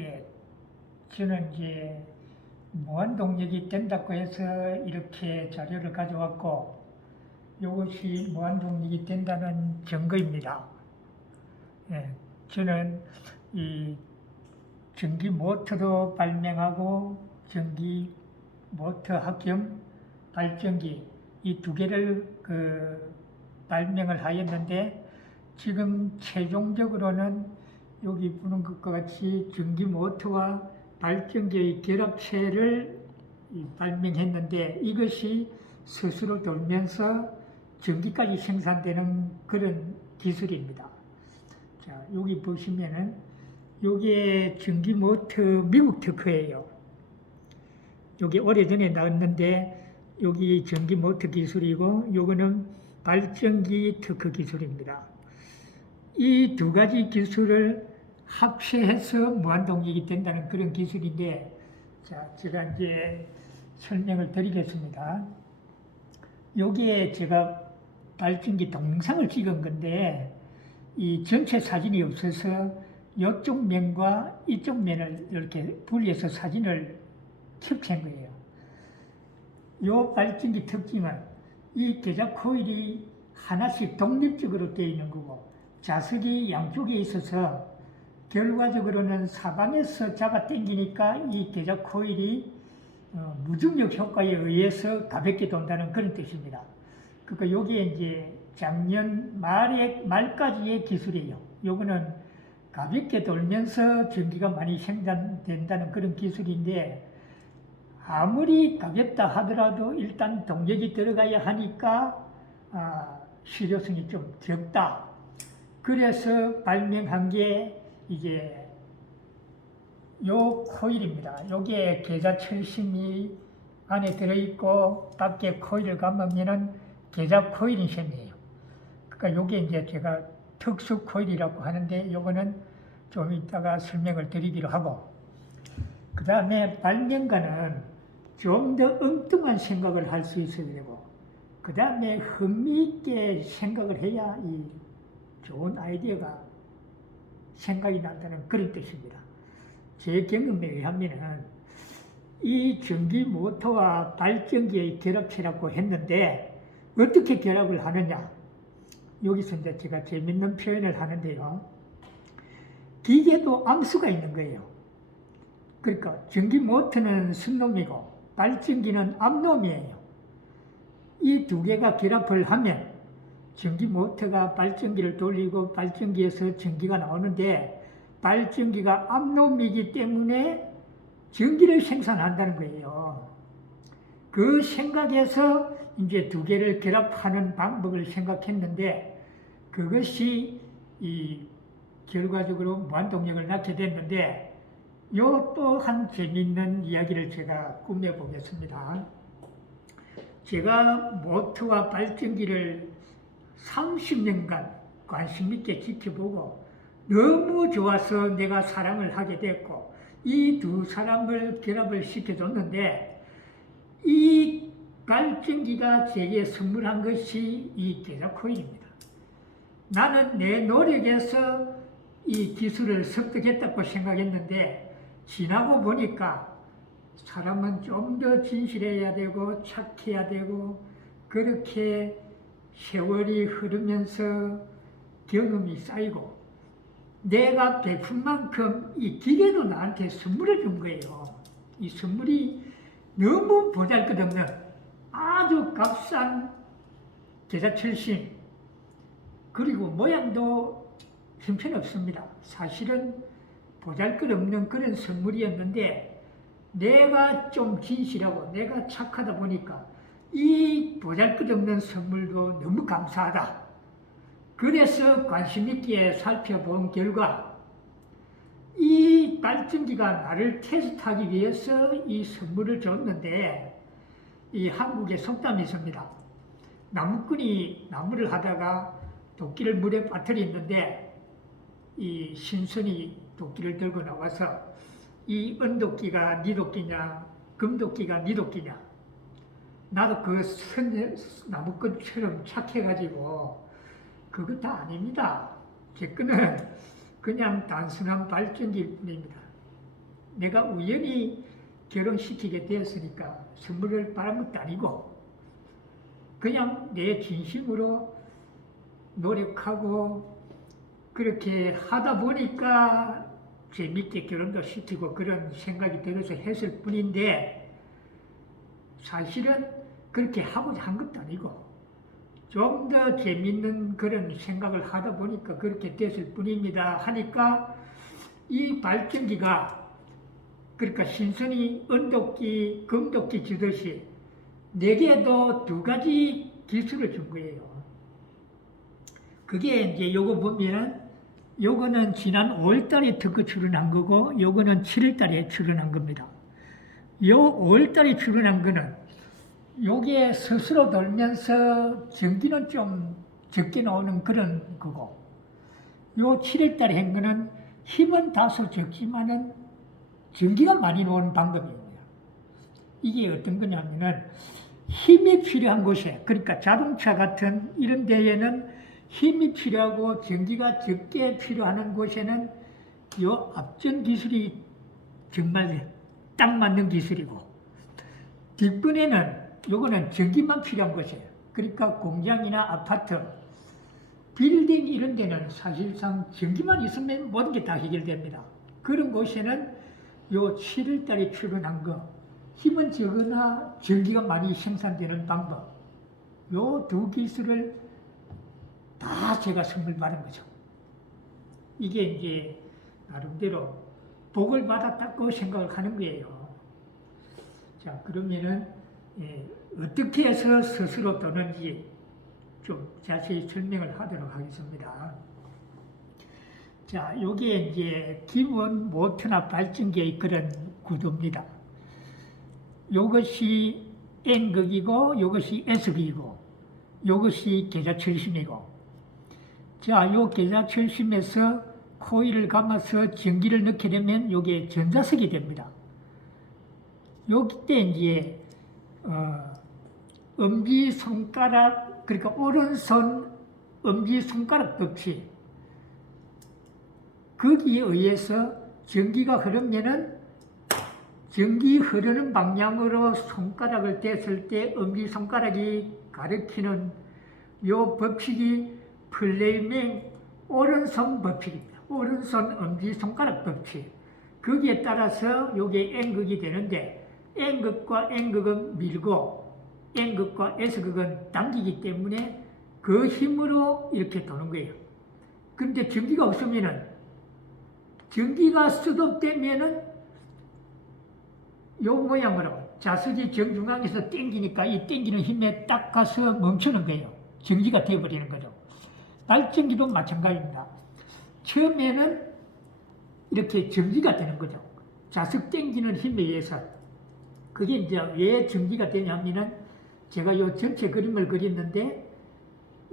예, 저는 이제 무한동력이 된다고 해서 이렇게 자료를 가져왔고, 이것이 무한동력이 된다는 증거입니다. 예, 저는 이 전기 모터도 발명하고 전기 모터학 겸 발전기 이 두 개를 발명을 하였는데, 지금 최종적으로는 여기 보는 것과 같이 전기 모터와 발전기의 결합체를 발명했는데, 이것이 스스로 돌면서 전기까지 생산되는 그런 기술입니다. 자, 여기 보시면은 요게 전기 모터 미국 특허예요. 여기 오래전에 나왔는데, 여기 전기 모터 기술이고 요거는 발전기 특허 기술입니다. 이 두 가지 기술을 합체해서 무한동력이 된다는 그런 기술인데, 자, 제가 이제 설명을 드리겠습니다. 여기에 제가 발전기 동영상을 찍은 건데, 이 전체 사진이 없어서 이쪽 면과 이쪽 면을 이렇게 분리해서 사진을 캡처한 거예요. 이 발전기 특징은 이 계작 코일이 하나씩 독립적으로 되어 있는 거고, 자석이 양쪽에 있어서 결과적으로는 사방에서 잡아 당기니까 이 계작 코일이 무중력 효과에 의해서 가볍게 돈다는 그런 뜻입니다. 그러니까 여기에 이제 작년 말까지의 기술이에요. 요거는 가볍게 돌면서 전기가 많이 생산된다는 그런 기술인데, 아무리 가볍다 하더라도 일단 동력이 들어가야 하니까 실효성이 좀 적다. 그래서 발명한 게 이제 요 코일입니다. 요게 계자 철심이 안에 들어있고, 밖에 코일을 감으면은 계자 코일인 셈이에요. 그러니까 요게 이제 제가 특수 코일이라고 하는데, 요거는 좀 이따가 설명을 드리기로 하고, 그 다음에 발명가는 좀 더 엉뚱한 생각을 할 수 있어야 되고, 그 다음에 흥미있게 생각을 해야 이 좋은 아이디어가 생각이 난다는 그런 뜻입니다. 제 경험에 의하면 이 전기 모터와 발전기의 결합체라고 했는데, 어떻게 결합을 하느냐? 여기서 이제 제가 재밌는 표현을 하는데요. 기계도 암수가 있는 거예요. 그러니까 전기 모터는 순놈이고 발전기는 암놈이에요. 이 두 개가 결합을 하면 전기 모터가 발전기를 돌리고 발전기에서 전기가 나오는데, 발전기가 암놈이기 때문에 전기를 생산한다는 거예요. 그 생각에서 이제 두 개를 결합하는 방법을 생각했는데, 그것이 이 결과적으로 무한동력을 낳게 됐는데, 요 또 한 재미있는 이야기를 제가 꾸며보겠습니다. 제가 모터와 발전기를 30년간 관심 있게 지켜보고 너무 좋아서 내가 사랑을 하게 됐고, 이 두 사람을 결합을 시켜줬는데, 이 발전기가 제게 선물한 것이 이 계자 코일입니다. 나는 내 노력에서 이 기술을 습득했다고 생각했는데, 지나고 보니까 사람은 좀 더 진실해야 되고 착해야 되고, 그렇게 세월이 흐르면서 경험이 쌓이고, 내가 베푼 만큼 이 기계도 나한테 선물을 준 거예요. 이 선물이 너무 보잘것없는 아주 값싼 계자철심, 그리고 모양도 형편없습니다. 사실은 보잘것없는 그런 선물이었는데, 내가 좀 진실하고 내가 착하다 보니까 이 보잘것없는 선물도 너무 감사하다. 그래서 관심 있게 살펴본 결과, 이 발전기가 나를 테스트하기 위해서 이 선물을 줬는데, 이 한국에 속담이 있습니다. 나무꾼이 나무를 하다가 도끼를 물에 빠뜨렸는데, 이 신선이 도끼를 들고 나와서 이 은도끼가 네 도끼냐, 금도끼가 네 도끼냐. 나도 그 나무꾼처럼 착해가지고, 그거 다 아닙니다. 제 거는 그냥 단순한 발전기일 뿐입니다. 내가 우연히 결혼시키게 되었으니까 선물을 바란 것도 아니고 그냥 내 진심으로 노력하고 그렇게 하다 보니까 재밌게 결혼도 시키고 그런 생각이 들어서 했을 뿐인데 사실은 그렇게 하고자 한 것도 아니고 좀 더 재밌는 그런 생각을 하다 보니까 그렇게 됐을 뿐입니다 하니까 이 발전기가 그러니까 신선이 은도끼, 금도끼 주듯이 내게도 두 가지 기술을 준 거예요. 그게 이제 요거 보면은 요거는 지난 5월달에 특허 출원한 거고 요거는 7월달에 출원한 겁니다. 요 5월달에 출원한 거는 요게 스스로 돌면서 전기는 좀 적게 나오는 그런 거고 요 7월달에 한 거는 힘은 다소 적지만은 전기가 많이 나오는 방법이에요. 이게 어떤 거냐면은 힘이 필요한 곳에 그러니까 자동차 같은 이런 데에는 힘이 필요하고 전기가 적게 필요한 곳에는 요 앞전 기술이 정말 딱 맞는 기술이고 뒷번에는 요거는 전기만 필요한 곳이에요. 그러니까 공장이나 아파트, 빌딩 이런 데는 사실상 전기만 있으면 모든 게 다 해결됩니다. 그런 곳에는 요 7월달에 출원한 거 힘은 적으나 전기가 많이 생산되는 방법 요 두 기술을 다 제가 선물 받은 거죠. 이게 이제 나름대로 복을 받았다고 생각을 하는 거예요. 자, 그러면은 어떻게 해서 스스로 도는지 좀 자세히 설명을 하도록 하겠습니다. 자, 요게 이제 기본 모터나 발전기의 그런 구도입니다. 요것이 N극이고 요것이 S극이고 요것이 계좌철심이고 자, 요 계좌철심에서 코일을 감아서 전기를 넣게 되면 요게 전자석이 됩니다. 요때 이제 엄지손가락 그러니까 오른손 엄지손가락 법칙 거기에 의해서 전기가 흐르면은 전기 흐르는 방향으로 손가락을 댔을 때 엄지손가락이 가리키는 요 법칙이 플레이맹 오른손 법칙입니다. 오른손 엄지손가락 법칙. 거기에 따라서 요게 N극이 되는데 N극과 N극은 밀고 N극과 S극은 당기기 때문에 그 힘으로 이렇게 도는 거예요. 그런데 전기가 없으면은 전기가 스톱되면은 요 모양으로 자석이 정중앙에서 당기니까 이 당기는 힘에 딱 가서 멈추는 거예요. 전기가 되어버리는 거죠. 발전기도 마찬가지입니다. 처음에는 이렇게 전기가 되는 거죠. 자석 당기는 힘에 의해서. 그게 이제 왜 전기가 되냐면은 제가 요 전체 그림을 그렸는데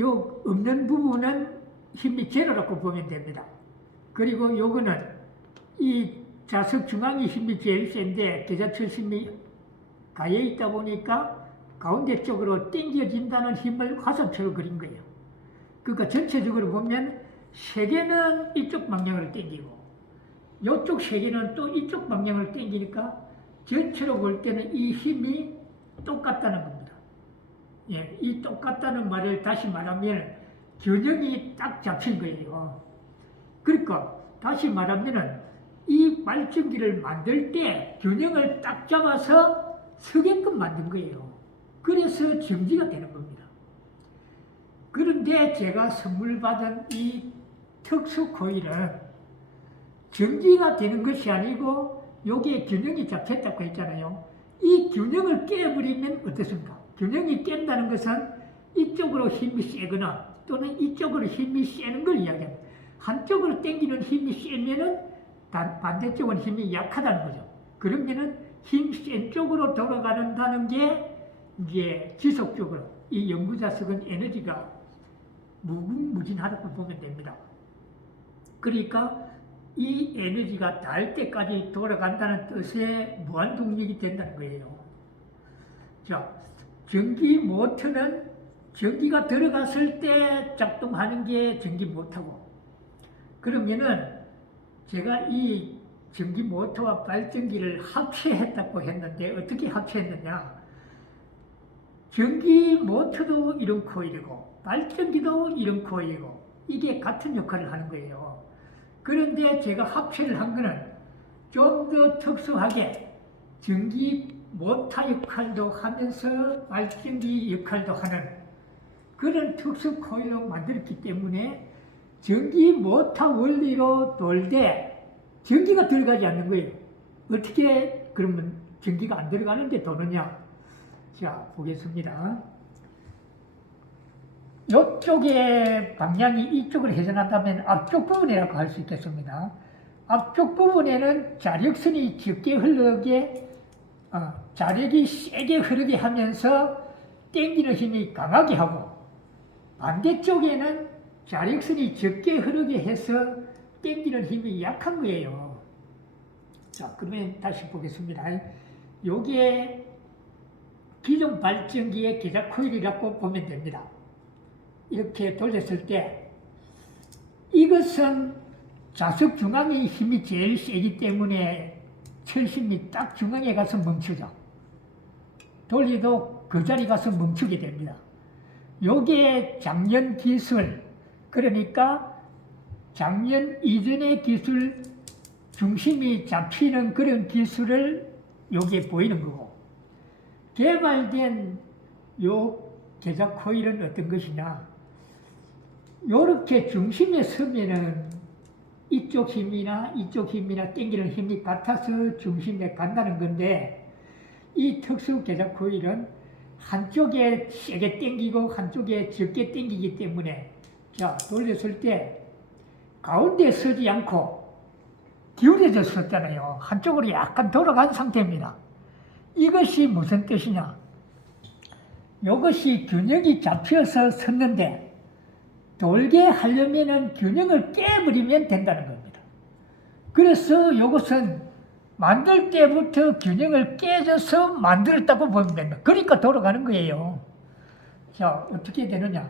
요 없는 부분은 힘이 제로라고 보면 됩니다. 그리고 요거는 이 자석 중앙이 힘이 제일 센데 계좌철심이 가해 있다 보니까 가운데 쪽으로 당겨진다는 힘을 화살표로 그린 거예요. 그러니까 전체적으로 보면 세 개는 이쪽 방향으로 당기고 이쪽 세 개는 또 이쪽 방향으로 당기니까 전체로 볼 때는 이 힘이 똑같다는 겁니다. 예, 이 똑같다는 말을 다시 말하면 균형이 딱 잡힌 거예요. 그러니까 다시 말하면은 이 발전기를 만들 때 균형을 딱 잡아서 서게끔 만든 거예요. 그래서 정지가 되는 겁니다. 그런데 제가 선물 받은 이 특수 코일은 정지가 되는 것이 아니고 여기에 균형이 잡혔다고 했잖아요. 이 균형을 깨버리면 어떻습니까? 균형이 깬다는 것은 이쪽으로 힘이 세거나 또는 이쪽으로 힘이 세는 걸 이야기합니다. 한쪽으로 당기는 힘이 세면은 반대쪽은 힘이 약하다는 거죠. 그러면은 힘 센 쪽으로 돌아가는다는 게 이제 지속적으로 이 연구자석은 에너지가 무궁무진하다고 보면 됩니다. 그러니까 이 에너지가 닿을 때까지 돌아간다는 뜻의 무한동력이 된다는 거예요. 자, 전기 모터는 전기가 들어갔을 때 작동하는 게 전기 모터고 그러면은 제가 이 전기 모터와 발전기를 합체했다고 했는데 어떻게 합체했느냐? 전기 모터도 이런 코일이고 발전기도 이런 코일이고 이게 같은 역할을 하는 거예요. 그런데 제가 합체를 한 거는 좀 더 특수하게 전기 모터 역할도 하면서 발전기 역할도 하는 그런 특수 코일로 만들었기 때문에 전기 모터 원리로 돌 때 전기가 들어가지 않는 거예요. 어떻게 그러면 전기가 안 들어가는데 도느냐? 자, 보겠습니다. 이쪽의 방향이 이쪽으로 회전한다면 앞쪽 부분이라고 할 수 있겠습니다. 앞쪽 부분에는 자력선이 적게 흐르게, 자력이 세게 흐르게 하면서 당기는 힘이 강하게 하고, 반대쪽에는 자력선이 적게 흐르게 해서 당기는 힘이 약한 거예요. 자, 그러면 다시 보겠습니다. 요게 기존 발전기의 계작 코일이라고 보면 됩니다. 이렇게 돌렸을 때 이것은 자석 중앙의 힘이 제일 세기 때문에 철심이 딱 중앙에 가서 멈추죠. 돌리도 그 자리 가서 멈추게 됩니다. 요게 장년 기술, 그러니까 장년 이전의 기술, 중심이 잡히는 그런 기술을 요게 보이는 거고, 개발된 요 계작 코일은 어떤 것이냐? 요렇게 중심에 서면은 이쪽 힘이나 당기는 힘이 같아서 중심에 간다는 건데, 이 특수 계작 코일은 한쪽에 세게 당기고 한쪽에 적게 당기기 때문에, 자, 돌렸을 때 가운데 서지 않고 기울여져 섰잖아요. 한쪽으로 약간 돌아간 상태입니다. 이것이 무슨 뜻이냐? 이것이 균형이 잡혀서 섰는데 돌게 하려면은 균형을 깨버리면 된다는 겁니다. 그래서 이것은 만들 때부터 균형을 깨져서 만들었다고 보면 됩니다. 그러니까 돌아가는 거예요. 자, 어떻게 되느냐?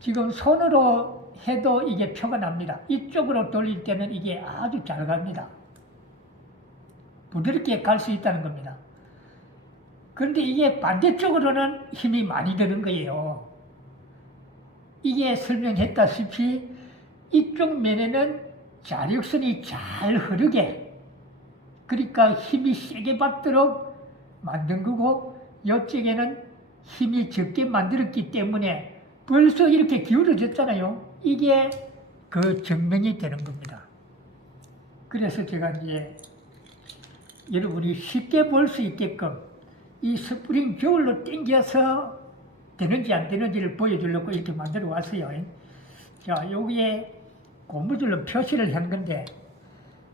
지금 손으로 해도 이게 표가 납니다. 이쪽으로 돌릴 때는 이게 아주 잘 갑니다. 부드럽게 갈 수 있다는 겁니다. 그런데 이게 반대쪽으로는 힘이 많이 드는 거예요. 이게 설명했다시피 이쪽 면에는 자력선이 잘 흐르게, 그러니까 힘이 세게 받도록 만든 거고, 이쪽에는 힘이 적게 만들었기 때문에 벌써 이렇게 기울어졌잖아요. 이게 그 증명이 되는 겁니다. 그래서 제가 이제 여러분이 쉽게 볼 수 있게끔 이 스프링 저울로 당겨서 되는지 안 되는지를 보여주려고 이렇게 만들어 왔어요. 자, 여기에 고무줄로 표시를 한 건데,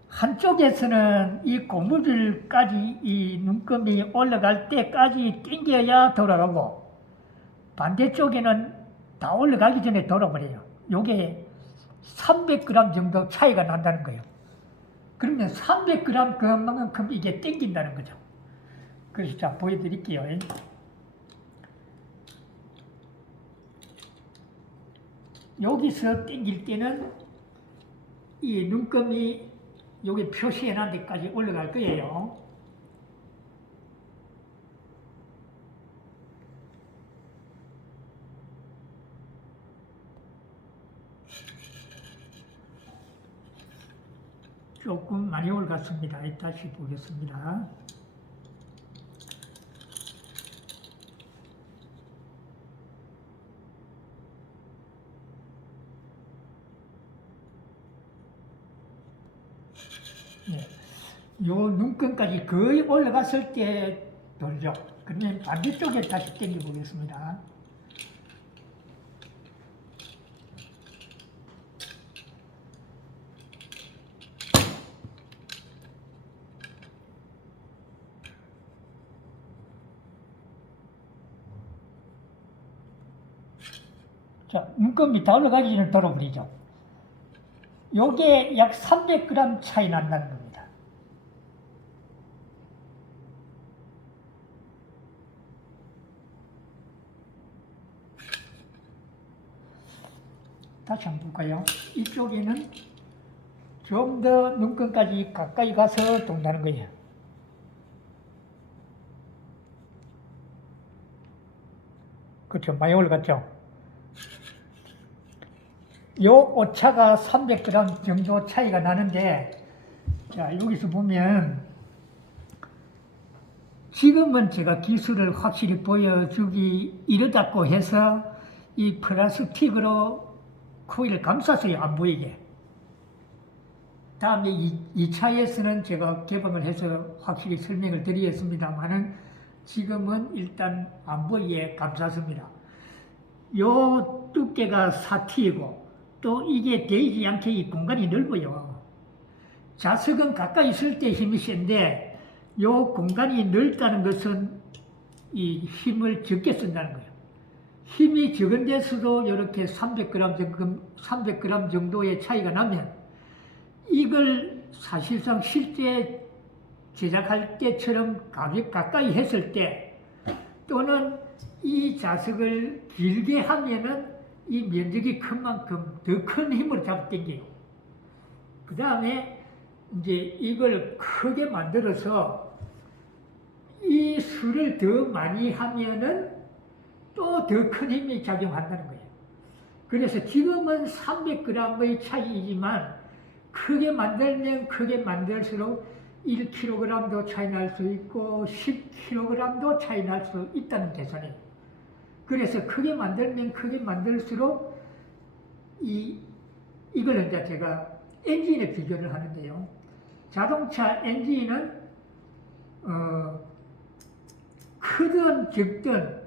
한쪽에서는 이 고무줄까지 이 눈금이 올라갈 때까지 당겨야 돌아가고, 반대쪽에는 다 올라가기 전에 돌아버려요. 요게 300g 정도 차이가 난다는 거예요. 그러면 300g 그만큼 이게 당긴다는 거죠. 그래서 자, 보여드릴게요. 여기서 당길 때는 이 눈금이 여기 표시해놓은 데까지 올라갈 거예요. 조금 많이 올랐습니다. 다시 보겠습니다. 네. 요 눈금까지 거의 올라갔을 때 돌죠. 그러면 반대쪽에 다시 당겨 보겠습니다. 자, 눈금이 다 올라가기 전에 돌아버리죠. 요게 약 300g 차이 난다는 겁니다. 다시 한번 볼까요? 이쪽에는 좀 더 눈금까지 가까이 가서 동다는 거예요. 그렇죠. 많이 올라갔죠. 요 오차가 300g 정도 차이가 나는데, 자, 여기서 보면, 지금은 제가 기술을 확실히 보여주기 이르다고 해서 이 플라스틱으로 코일을 감쌌어요. 안 보이게. 다음에 2차에서는 제가 개방을 해서 확실히 설명을 드리겠습니다만은 지금은 일단 안 보이게 감쌌습니다. 요 두께가 4T이고 또 이게 데이지 않게 이 공간이 넓어요. 자석은 가까이 있을 때 힘이 센데 요 공간이 넓다는 것은 이 힘을 적게 쓴다는 거예요. 힘이 적은 데서도 이렇게 300g 정도의 차이가 나면 이걸 사실상 실제 제작할 때처럼 가까이 했을 때 또는 이 자석을 길게 하면은 이 면적이 큰 만큼 더 큰 힘으로 잡아당겨요. 그 다음에 이제 이걸 크게 만들어서 이 수를 더 많이 하면은 또 더 큰 힘이 작용한다는 거예요. 그래서 지금은 300g의 차이이지만 크게 만들면 크게 만들수록 1kg도 차이 날 수 있고 10kg도 차이 날 수 있다는 계산이에요. 그래서 크게 만들면 크게 만들수록 이걸 이제 제가 엔진에 비교를 하는데요. 자동차 엔진은 크든 적든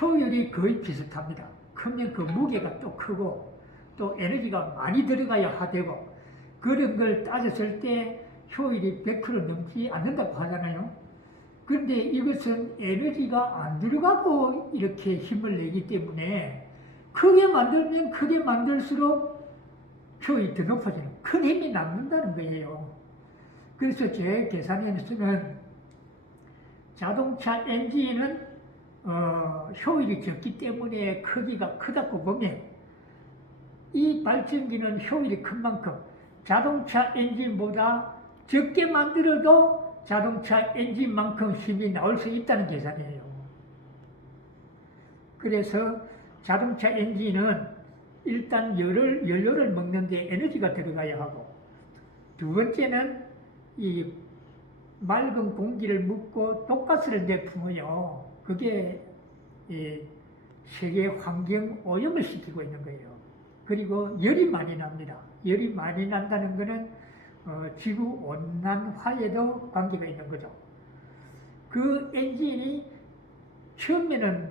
효율이 거의 비슷합니다. 크면 그 무게가 또 크고 또 에너지가 많이 들어가야 하되고 그런 걸 따졌을 때 효율이 100% 넘지 않는다고 하잖아요. 그런데 이것은 에너지가 안 들어가고 이렇게 힘을 내기 때문에 크게 만들면 크게 만들수록 효율이 더 높아지는 큰 힘이 남는다는 거예요. 그래서 제 계산에서는 자동차 엔진은 효율이 적기 때문에 크기가 크다고 보면 이 발전기는 효율이 큰 만큼 자동차 엔진보다 적게 만들어도 자동차 엔진만큼 힘이 나올 수 있다는 계산이에요. 그래서 자동차 엔진은 일단 연료를 먹는 데 에너지가 들어가야 하고 두 번째는 이 맑은 공기를 묻고 독가스를 내뿜어요. 그게 세계 환경 오염을 시키고 있는 거예요. 그리고 열이 많이 납니다. 열이 많이 난다는 것은 지구 온난화에도 관계가 있는 거죠. 그 엔진이 처음에는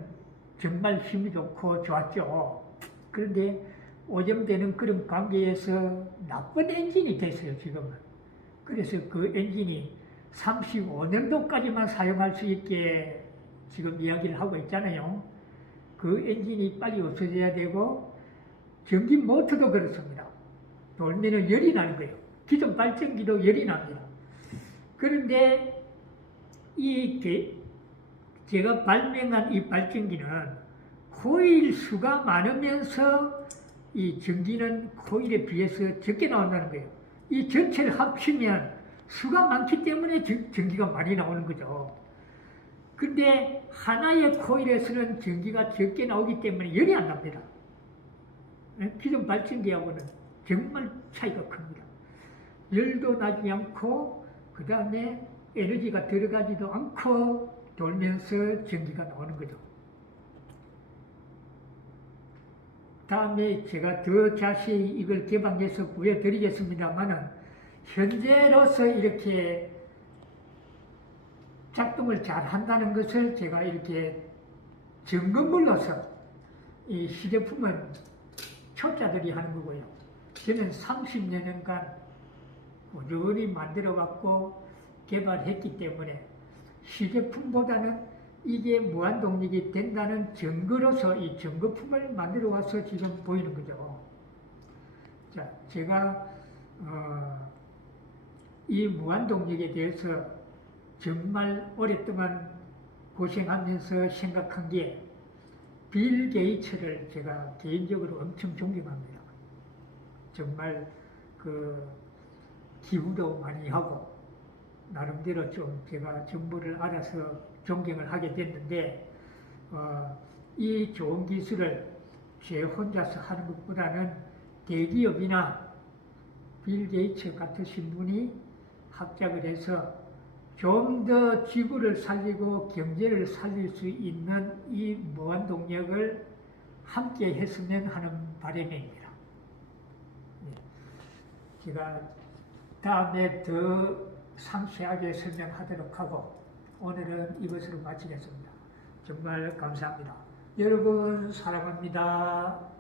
정말 힘이 좋고 좋았죠. 그런데 오염되는 그런 관계에서 나쁜 엔진이 됐어요, 지금은. 그래서 그 엔진이 35년도까지만 사용할 수 있게 지금 이야기를 하고 있잖아요. 그 엔진이 빨리 없어져야 되고 전기 모터도 그렇습니다. 돌면은 열이 나는 거예요. 기존 발전기도 열이 납니다. 그런데 제가 발명한 이 발전기는 코일 수가 많으면서 이 전기는 코일에 비해서 적게 나온다는 거예요. 이 전체를 합치면 수가 많기 때문에 전기가 많이 나오는 거죠. 근데 하나의 코일에서는 전기가 적게 나오기 때문에 열이 안 납니다. 기존 발전기하고는 정말 차이가 큽니다. 열도 나지 않고 그 다음에 에너지가 들어가지도 않고 돌면서 전기가 나오는 거죠. 다음에 제가 더 자세히 이걸 개방해서 보여드리겠습니다만은 현재로서 이렇게 작동을 잘 한다는 것을 제가 이렇게 점검물로서 이 시제품은 초짜들이 하는 거고요. 저는 30여 년간 꾸준히 만들어갖고 개발했기 때문에 시제품보다는 이게 무한동력이 된다는 증거로서 이 증거품을 만들어 와서 지금 보이는 거죠. 자, 제가 이 무한동력에 대해서 정말 오랫동안 고생하면서 생각한 게 빌 게이츠를 제가 개인적으로 엄청 존경합니다. 정말 기부도 많이 하고 나름대로 좀 제가 정보를 알아서 존경을 하게 됐는데 이 좋은 기술을 제 혼자서 하는 것보다는 대기업이나 빌 게이츠 같으신 분이 합작을 해서 좀 더 지구를 살리고 경제를 살릴 수 있는 이 무한동력을 함께 했으면 하는 바람입니다. 제가 다음에 더 상세하게 설명하도록 하고 오늘은 이것으로 마치겠습니다. 정말 감사합니다. 여러분 사랑합니다.